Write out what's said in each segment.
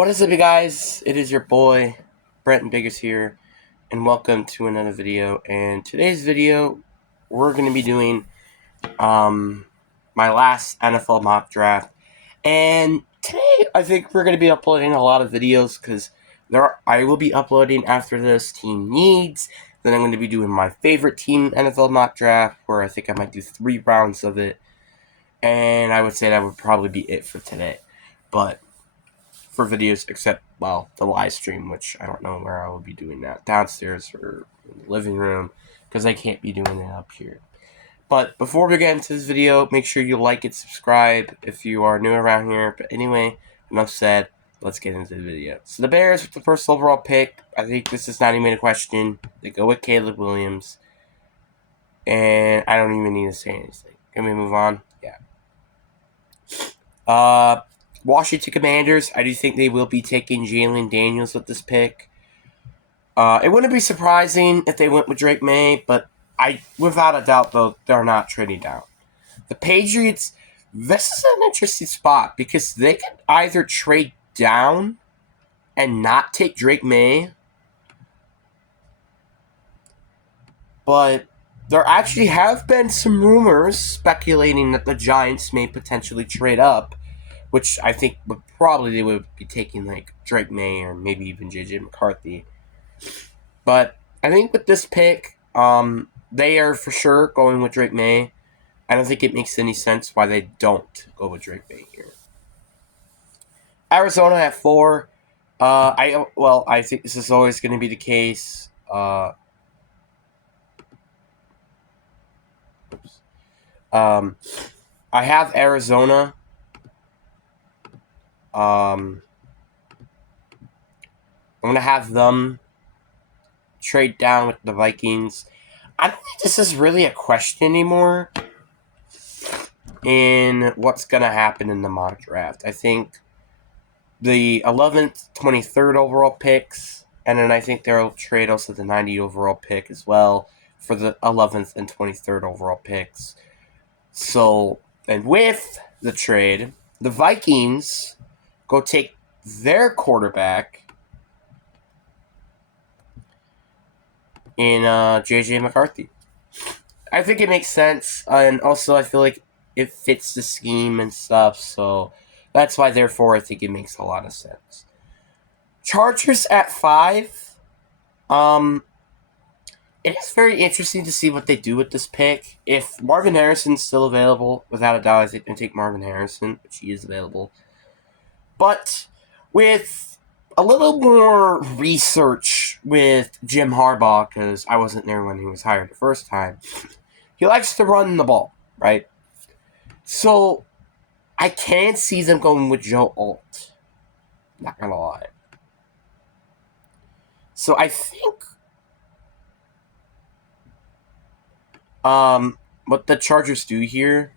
What is up, you guys? It is your boy, Brenton Biggers here, and welcome to another video. And today's video, we're going to be doing my last NFL mock draft. And today, I think we're going to be uploading a lot of videos because I will be uploading after this team needs. Then I'm going to be doing my favorite team NFL mock draft, where I think I might do 3 rounds of it. And I would say that would probably be it for today. But for videos, except, well, the live stream, which I don't know where I will be doing that, downstairs or in the living room, because I can't be doing it up here. But before we get into this video, make sure you like and subscribe if you are new around here. But anyway, enough said, let's get into the video. So the Bears with the first overall pick, I think this is not even a question. They go with Caleb Williams, and I don't even need to say anything. Can we move on? Yeah. Washington Commanders, I do think they will be taking Jalen Daniels with this pick. It wouldn't be surprising if they went with Drake May, but without a doubt, though, they're not trading down. The Patriots, this is an interesting spot because they can either trade down and not take Drake May, but there actually have been some rumors speculating that the Giants may potentially trade up, which I think they would be taking like Drake May or maybe even J.J. McCarthy. But I think with this pick, they are for sure going with Drake May. I don't think it makes any sense why they don't go with Drake May here. Arizona at 4. I think this is always going to be the case. I have Arizona. I'm going to have them trade down with the Vikings. I don't think this is really a question anymore in what's going to happen in the mock draft. I think the 11th, 23rd overall picks, and then I think they'll trade also the 90 overall pick as well for the 11th and 23rd overall picks. So, and with the trade, the Vikings go take their quarterback in J.J. McCarthy. I think it makes sense, and also I feel like it fits the scheme and stuff, so that's why, therefore, I think it makes a lot of sense. Chargers at 5. It is very interesting to see what they do with this pick. If Marvin Harrison's still available, without a doubt, I think they take Marvin Harrison, which he is available. But with a little more research with Jim Harbaugh, because I wasn't there when he was hired the first time, he likes to run the ball, right? So I can't see them going with Joe Alt. Not gonna lie. So I think what the Chargers do here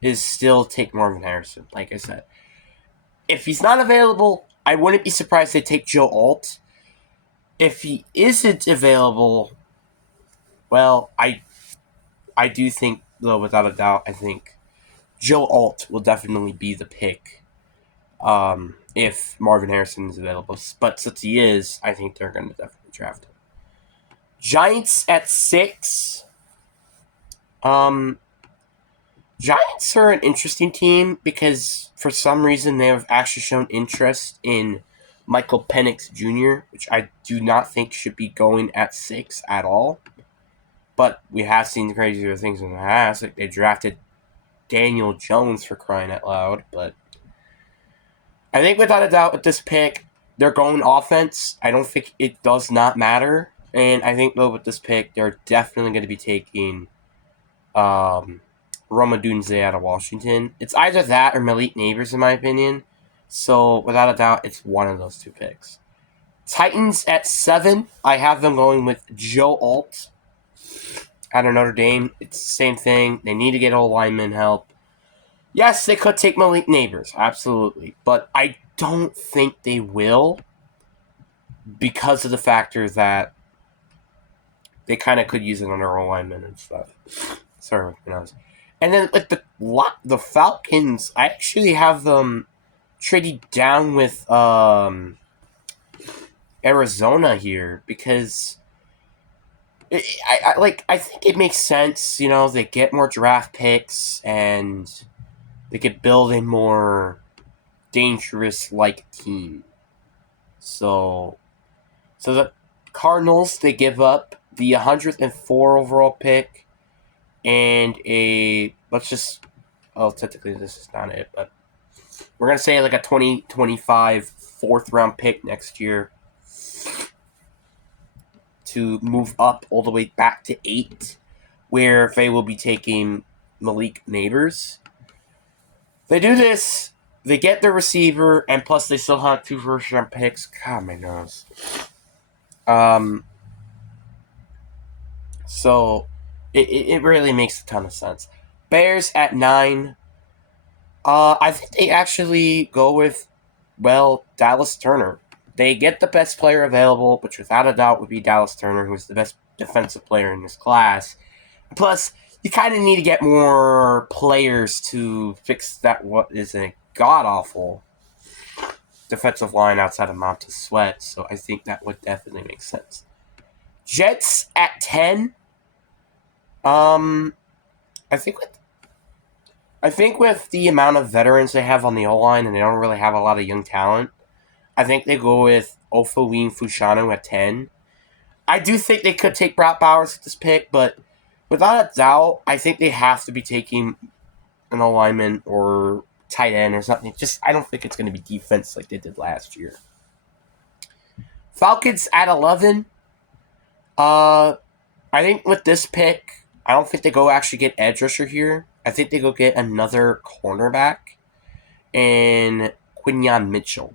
is still take Marvin Harrison, like I said. If he's not available, I wouldn't be surprised they take Joe Alt. If he isn't available, well, I do think, though, without a doubt, I think Joe Alt will definitely be the pick if Marvin Harrison is available. But since he is, I think they're going to definitely draft him. Giants at 6. Giants are an interesting team because for some reason they have actually shown interest in Michael Penix Jr., which I do not think should be going at 6 at all. But we have seen crazier things in the past. Like they drafted Daniel Jones, for crying out loud. But I think without a doubt with this pick, they're going offense. I don't think it does not matter. And I think, though, with this pick, they're definitely going to be taking Rome Odunze out of Washington. It's either that or Malik Neighbors, in my opinion. So, without a doubt, it's one of those two picks. Titans at 7. I have them going with Joe Alt out of Notre Dame. It's the same thing. They need to get old lineman help. Yes, they could take Malik Neighbors, absolutely. But I don't think they will because of the factor that they kind of could use it on their old lineman and stuff. Sorry, my nose. And then with the Falcons, I actually have them trading down with Arizona here because I think it makes sense. You know, they get more draft picks and they could build a more dangerous team. So the Cardinals, they give up the 104 overall pick and technically this is not it, but we're going to say like a 2025 fourth round pick next year to move up all the way back to 8, where they will be taking Malik Neighbors. They do this, they get their receiver, and plus they still have 2 first round picks. God, my nose. So it really makes a ton of sense. Bears at 9. I think they actually go with, Dallas Turner. They get the best player available, which without a doubt would be Dallas Turner, who's the best defensive player in this class. Plus, you kind of need to get more players to fix that what is a god-awful defensive line outside of Montez Sweat, so I think that would definitely make sense. Jets at 10. I think with the amount of veterans they have on the O-line and they don't really have a lot of young talent, I think they go with Ofowin Fushanu at 10. I do think they could take Brock Bowers at this pick, but without a doubt, I think they have to be taking an alignment or tight end or something. I don't think it's going to be defense like they did last year. Falcons at 11. I think with this pick, I don't think they go actually get edge rusher here. I think they go get another cornerback and Quinyon Mitchell.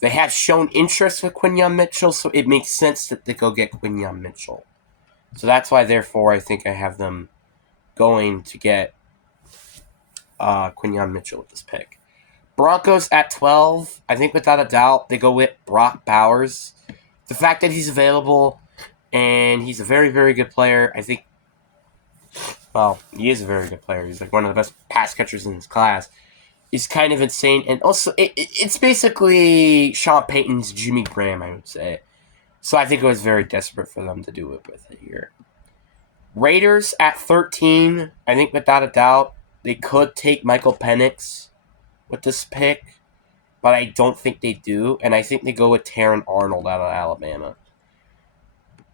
They have shown interest with Quinyon Mitchell, so it makes sense that they go get Quinyon Mitchell. So that's why, therefore, I think I have them going to get Quinyon Mitchell with this pick. Broncos at 12. I think without a doubt, they go with Brock Bowers. The fact that he's available and he's a very, very good player, I think, he is a very good player. He's like one of the best pass catchers in his class. Is kind of insane, and also it's basically Sean Payton's Jimmy Graham, I would say. So I think it was very desperate for them to do it with it here. Raiders at 13. I think without a doubt they could take Michael Penix with this pick, but I don't think they do, and I think they go with Terron Arnold out of Alabama.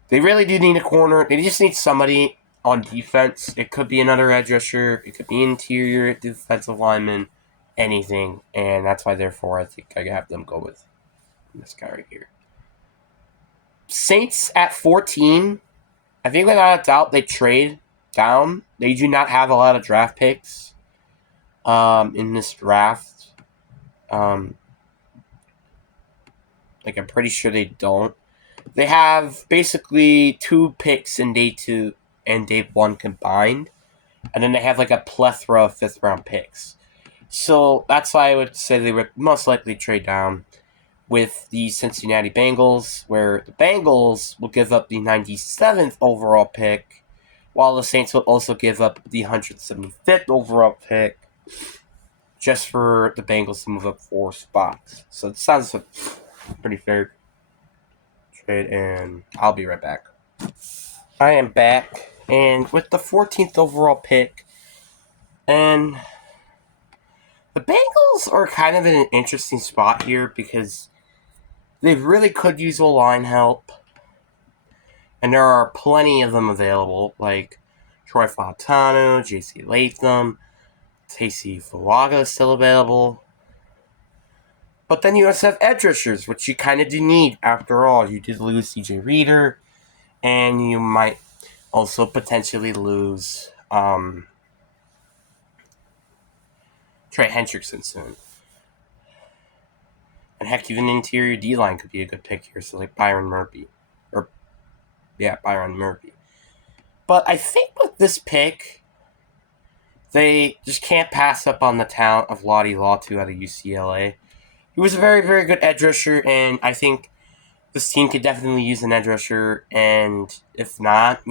They really do need a corner. They just need somebody on defense. It could be another edge rusher. It could be interior defensive lineman. Anything, and that's why, therefore, I think I have them go with this guy right here. Saints at 14. I think without a doubt they trade down. They do not have a lot of draft picks in this draft. I'm pretty sure they don't. They have basically 2 picks in day 2 and day 1 combined, and then they have a plethora of 5th round picks. So that's why I would say they would most likely trade down with the Cincinnati Bengals, where the Bengals will give up the 97th overall pick, while the Saints will also give up the 175th overall pick just for the Bengals to move up 4 spots. So it sounds like a pretty fair trade, and I'll be right back. I am back, and with the 14th overall pick, and the Bengals are kind of in an interesting spot here because they really could use O-line help. And there are plenty of them available, like Troy Fontano, J.C. Latham, Tacey Fuaga is still available. But then you also have edge rushers, which you kind of do need. After all, you did lose C.J. Reader, and you might also potentially lose Trey Hendrickson soon. And heck, even interior D-line could be a good pick here, so Byron Murphy. Byron Murphy. But I think with this pick, they just can't pass up on the talent of Lottie Latu out of UCLA. He was a very, very good edge rusher, and I think this team could definitely use an edge rusher, and if not,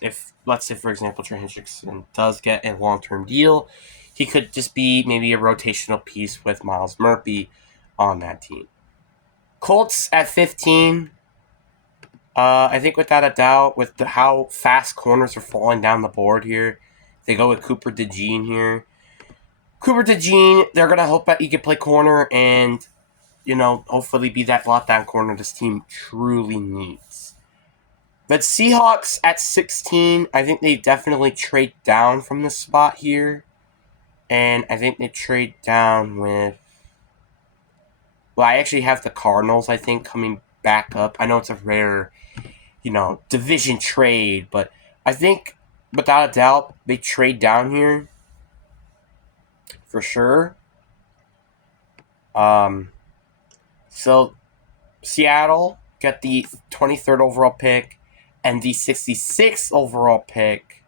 if, let's say, for example, Trey Hendrickson does get a long-term deal, he could just be maybe a rotational piece with Myles Murphy on that team. Colts at 15. I think without a doubt, with how fast corners are falling down the board here, they go with Cooper DeJean here. Cooper DeJean, they're going to hope that he can play corner and, hopefully be that lockdown corner this team truly needs. But Seahawks at 16, I think they definitely trade down from this spot here. And I think they trade down with... Well, I actually have the Cardinals, I think, coming back up. I know it's a rare, division trade, but I think, without a doubt, they trade down here. For sure. So, Seattle get the 23rd overall pick and the 66th overall pick.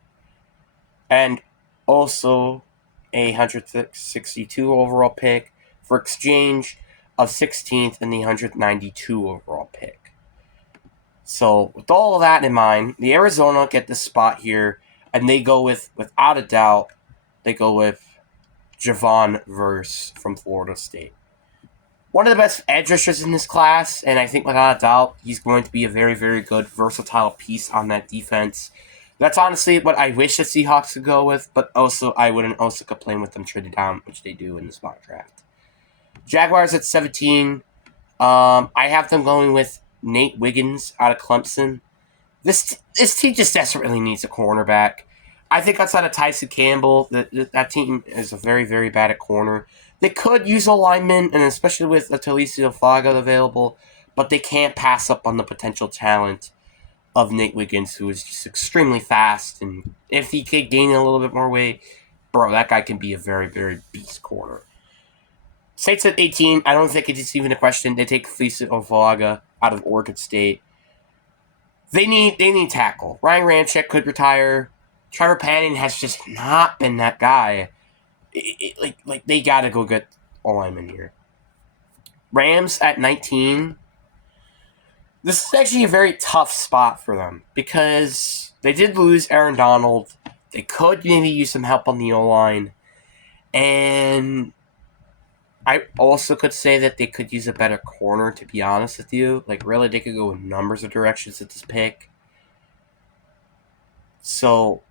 And also a 162 overall pick for exchange of 16th and the 192 overall pick. So with all of that in mind, the Arizona get this spot here, and they go without a doubt, they go with Javon Verse from Florida State. One of the best edge rushers in this class, and I think without a doubt, he's going to be a very, very good, versatile piece on that defense. That's honestly what I wish the Seahawks could go with, but also I wouldn't also complain with them trading down, which they do in the mock draft. Jaguars at 17. I have them going with Nate Wiggins out of Clemson. This team just desperately needs a cornerback. I think outside of Tyson Campbell, that team is very, very bad at corner. They could use a lineman, and especially with Talicio Faga available, but they can't pass up on the potential talent of Nate Wiggins, who is just extremely fast, and if he could gain a little bit more weight, bro, that guy can be a very, very beast corner. Saints at 18, I don't think it's even a question. They take Talicio Faga out of Oregon State. They need tackle. Ryan Ramczyk could retire. Trevor Penning has just not been that guy. They gotta go get a lineman here. Rams at 19. This is actually a very tough spot for them because they did lose Aaron Donald. They could maybe use some help on the O-line. And I also could say that they could use a better corner, to be honest with you. Really, they could go in numbers of directions at this pick. So,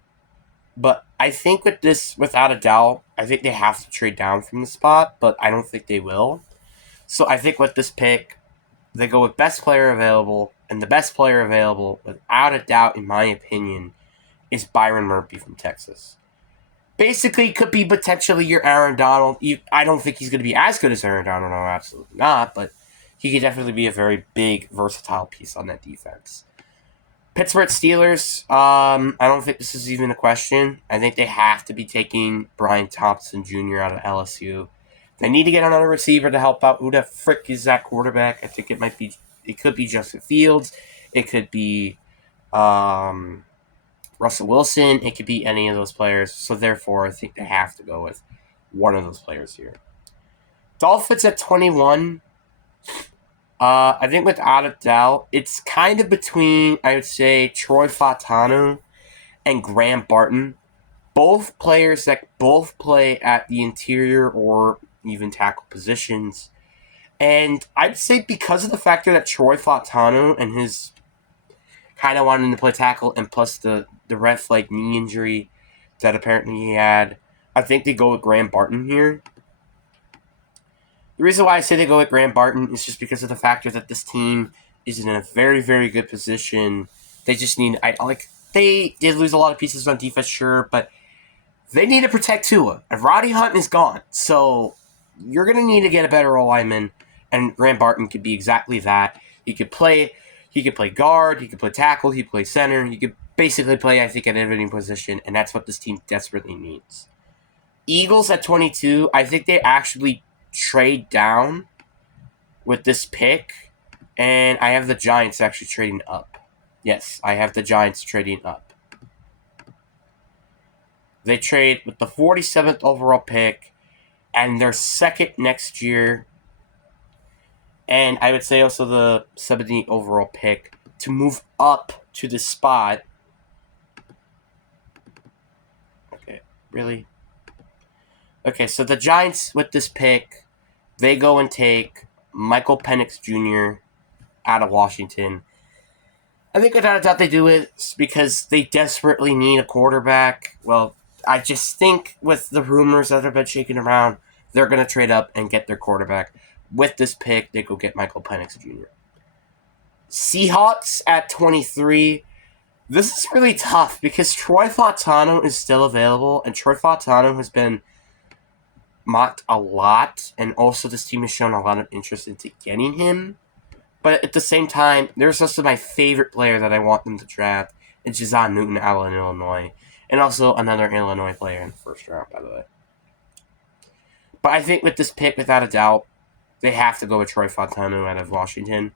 but I think with this, without a doubt, I think they have to trade down from the spot, but I don't think they will. So I think with this pick, they go with best player available, and the best player available, without a doubt, in my opinion, is Byron Murphy from Texas. Basically, could be potentially your Aaron Donald. I don't think he's going to be as good as Aaron Donald, no, absolutely not, but he could definitely be a very big, versatile piece on that defense. Pittsburgh Steelers, I don't think this is even a question. I think they have to be taking Brian Thompson Jr. out of LSU. They need to get another receiver to help out. Who the frick is that quarterback? I think it could be Justin Fields. It could be Russell Wilson. It could be any of those players. So therefore, I think they have to go with one of those players here. Dolphins at 21. I think without a doubt, it's kind of between, I would say, Troy Fautanu and Graham Barton. Both players that both play at the interior or even tackle positions. And I'd say because of the factor that Troy Fautanu and his kind of wanting to play tackle, and plus the red flag knee injury that apparently he had, I think they go with Graham Barton here. The reason why I say they go with Graham Barton is just because of the factor that this team is in a very, very good position. They just need, they did lose a lot of pieces on defense, sure, but they need to protect Tua. And Roddy Hunt is gone, so you're going to need to get a better lineman, and Graham Barton could be exactly that. He could play guard, he could play tackle, he could play center, he could basically play, I think, at every position, and that's what this team desperately needs. Eagles at 22, I think they actually trade down with this pick, and I have the Giants actually trading up. Yes, I have the Giants trading up. They trade with the 47th overall pick and their second next year, and I would say also the 70th overall pick to move up to the spot. Okay, really? Okay, so the Giants with this pick, they go and take Michael Penix Jr. out of Washington. I think without a doubt they do it because they desperately need a quarterback. Well, I just think with the rumors that have been shaking around, they're going to trade up and get their quarterback. With this pick, they go get Michael Penix Jr. Seahawks at 23. This is really tough because Troy Fautano is still available, and Troy Fautano has been mocked a lot, and also this team has shown a lot of interest into getting him. But at the same time, there's also my favorite player that I want them to draft. It's Jazan Newton out of Illinois. And also another Illinois player in the first round, by the way. But I think with this pick, without a doubt, they have to go with Troy Fautanu out of Washington.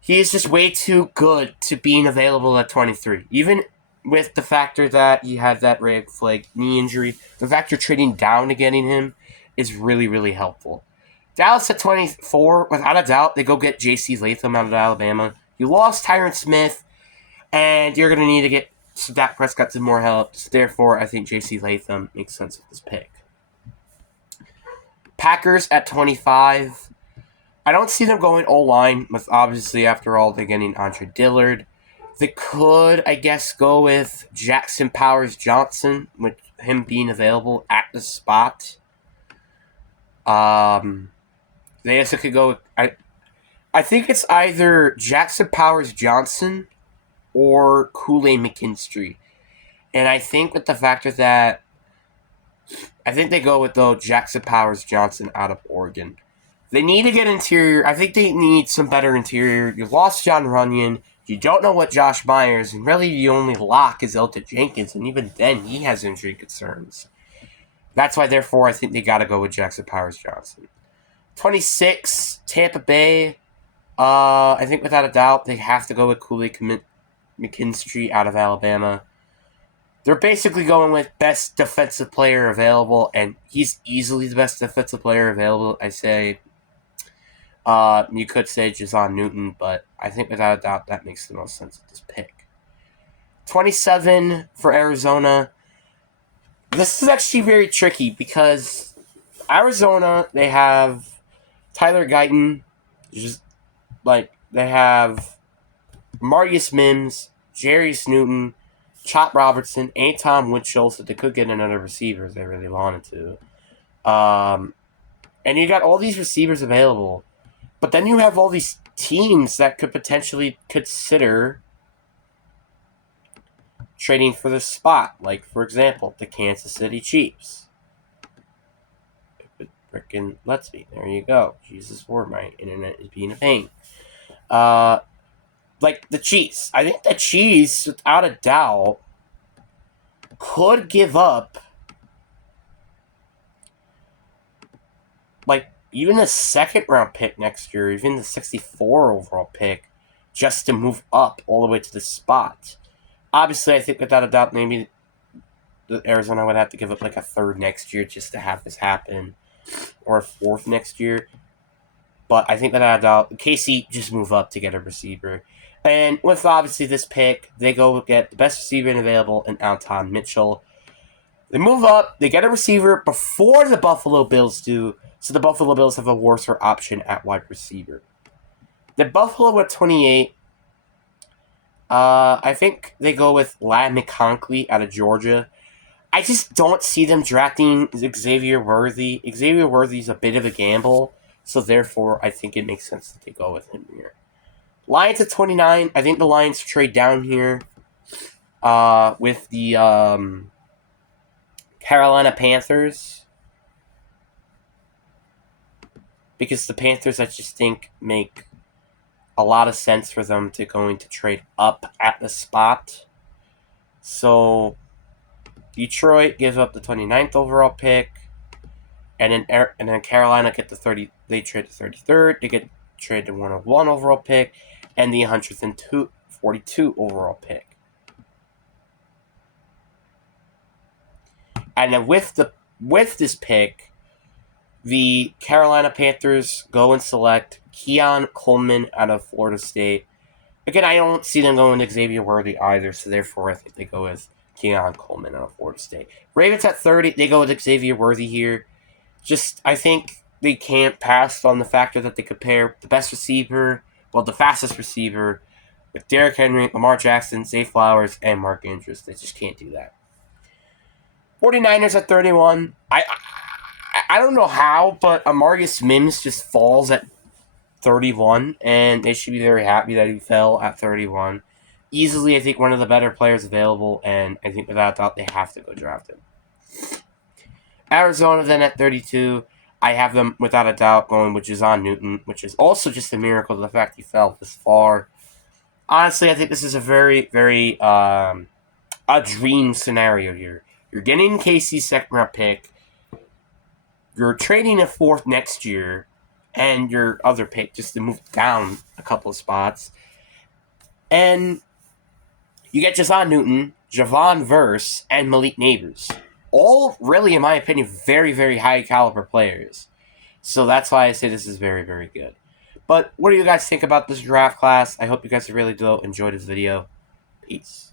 He is just way too good to being available at 23. Even with the factor that he had that red flag knee injury, the fact you're trading down to getting him is really, really helpful. Dallas at 24, without a doubt, they go get J.C. Latham out of Alabama. You lost Tyron Smith, and you're going to need to get Dak Prescott some more help. So therefore, I think J.C. Latham makes sense with this pick. Packers at 25. I don't see them going O-line, with obviously, after all, they're getting Andre Dillard. They could, I guess, go with Jackson Powers Johnson, with him being available at the spot. They also could go. I think it's either Jackson Powers Johnson or Kool-Aid McKinstry, and I think with the factor that I think they go with Jackson Powers Johnson out of Oregon. They need to get interior. I think they need some better interior. You lost John Runyon. You don't know what Josh Myers, and really the only lock is Elton Jenkins, and even then he has injury concerns. That's why, therefore, I think they got to go with Jackson Powers Johnson. 26, Tampa Bay. I think without a doubt they have to go with Kool-Aid McKinstry out of Alabama. They're basically going with best defensive player available, and he's easily the best defensive player available. I say, you could say Jazan Newton, but I think without a doubt that makes the most sense with this pick. 27 for Arizona. This is actually very tricky because Arizona, they have Tyler Guyton, they have Marius Mims, Jarius Newton, Chop Robertson, and Tom Winchell, so they could get another receiver if they really wanted to. And you got all these receivers available, but then you have all these teams that could potentially consider trading for the spot. Like, for example, the Kansas City Chiefs. It frickin' lets me. There you go. Jesus Lord, my internet is being a pain. Like the Chiefs. I think the Chiefs, without a doubt, could give up like even a second round pick next year, even the 64 overall pick, just to move up all the way to the spot. Obviously, I think without a doubt, maybe Arizona would have to give up like a third next year just to have this happen, or a fourth next year. But I think without a doubt, KC just move up to get a receiver. And with obviously this pick, they go get the best receiver available in Alton Mitchell. They move up, they get a receiver before the Buffalo Bills do, so the Buffalo Bills have a worse option at wide receiver. The Buffalo at 28, I think they go with Ladd McConkey out of Georgia. I just don't see them drafting Xavier Worthy. Xavier Worthy is a bit of a gamble, so therefore I think it makes sense that they go with him here. Lions at 29, I think the Lions trade down here with the Carolina Panthers, because the Panthers, I just think, make a lot of sense for them to going to trade up at the spot. So Detroit gives up the 29th overall pick, and then Carolina get the 30. They trade the 33rd. They get traded the 101 overall pick and the 142 overall pick. And then with this pick, the Carolina Panthers go and select Keon Coleman out of Florida State. Again, I don't see them going to Xavier Worthy either, so therefore I think they go with Keon Coleman out of Florida State. Ravens at 30, they go with Xavier Worthy here. Just, I think they can't pass on the factor that they could pair the best receiver, the fastest receiver, with Derrick Henry, Lamar Jackson, Zay Flowers, and Mark Andrews. They just can't do that. 49ers at 31. I don't know how, but Amargus Mims just falls at 31, and they should be very happy that he fell at 31. Easily, I think, one of the better players available, and I think without doubt they have to go draft him. Arizona then at 32. I have them without a doubt going with Jazon Newton, which is also just a miracle, the fact he fell this far. Honestly, I think this is a very, very a dream scenario here. You're getting Casey's second round pick. You're trading a fourth next year, and your other pick just to move down a couple of spots. And you get Jazon Newton, Javon Verse, and Malik Neighbors. All really, in my opinion, very, very high caliber players. So that's why I say this is very, very good. But what do you guys think about this draft class? I hope you guys really enjoyed this video. Peace.